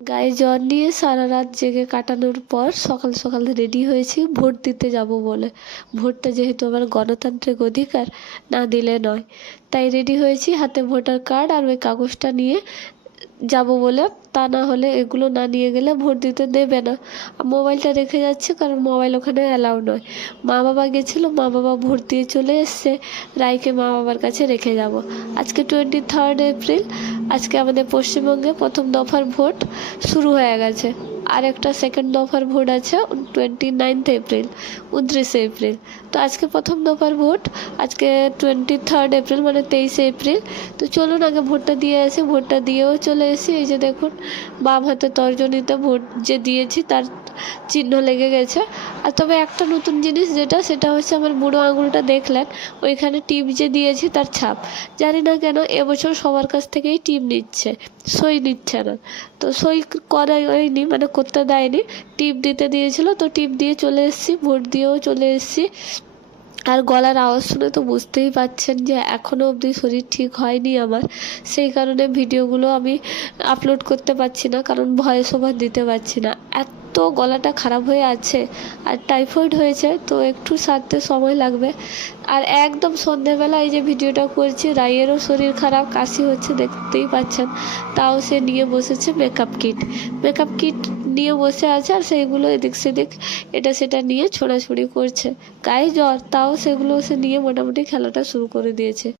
গায়ে জ্বর নিয়ে সারা রাত জেগে কাটানোর পর সকাল সকাল রেডি হয়েছি ভোট দিতে যাব বলে। ভোটটা যেহেতু আমার গণতান্ত্রিক অধিকার, না দিলে নয়, তাই রেডি হয়েছি হাতে ভোটার কার্ড আর ওই কাগজটা নিয়ে যাব বলে। তা না হলে এগুলো না নিয়ে গেলে ভোট দিতে দেবে না। মোবাইলটা রেখে যাচ্ছে কারণ মোবাইল ওখানে অ্যালাউ নয়। মা বাবা গেছিলো, মা বাবা ভোট দিয়ে চলে এসছে। রাইকে মা বাবার কাছে রেখে যাব। আজকে 23 এপ্রিল। আজকে আমাদের পশ্চিমবঙ্গে প্রথম দফার ভোট শুরু হয়ে গেছে। আর একটা সেকেন্ড দফার ভোট আছে 29 এপ্রিল, 29 এপ্রিল। তো আজকে প্রথম দফার ভোট, আজকে 23 এপ্রিল মানে 23 এপ্রিল। তো চলুন আগে ভোটটা দিয়ে আসি। ভোটটা দিয়েও চলে এসেছি। এই যে দেখুন, বাম হাতে তর্জনীতে ভোট যে দিয়েছি তার চিহ্ন লেগে গেছে। আর তবে একটা নতুন জিনিস সেটা হচ্ছে আমার বুড়ো আঙুলটা দেখলেন, ওইখানে টিপ যে দিয়েছি তার ছাপ। জানি না কেন এবছর সবার কাছ থেকেই টিপ নিচ্ছে, সই নিচ্ছে না। তো সই করাইনি, মানে করতে দেয়নি, টিপ দিতে দিয়েছিল। তো টিপ দিয়ে চলে এসেছি, ভোট দিয়েও চলে এসেছি। আর গলার আওয়াজ শুনে তো বুঝতেই পারছেন যে এখনও অবধি শরীর ঠিক হয়নি আমার। সেই কারণে ভিডিওগুলো আমি আপলোড করতে পারছি না, কারণ ভয়েস ওভার দিতে পারছি না। এত গলাটা খারাপ হয়ে আছে, আর টাইফয়েড হয়েছে, তো একটু সারতে সময় লাগবে। আর একদম সন্ধেবেলা এই যে ভিডিওটা করছি, রাইয়েরও শরীর খারাপ, কাশি হচ্ছে দেখতেই পাচ্ছেন। তাও সে নিয়ে বসেছে মেকআপ কিট নিয়ে বসে আছে, আর সেইগুলো এদিক সেদিক এটা সেটা নিয়ে ছোড়াছুড়ি করছে। গায়ে জ্বর, তাও সেগুলো সে নিয়ে মোটামুটি খেলাটা শুরু করে দিয়েছে।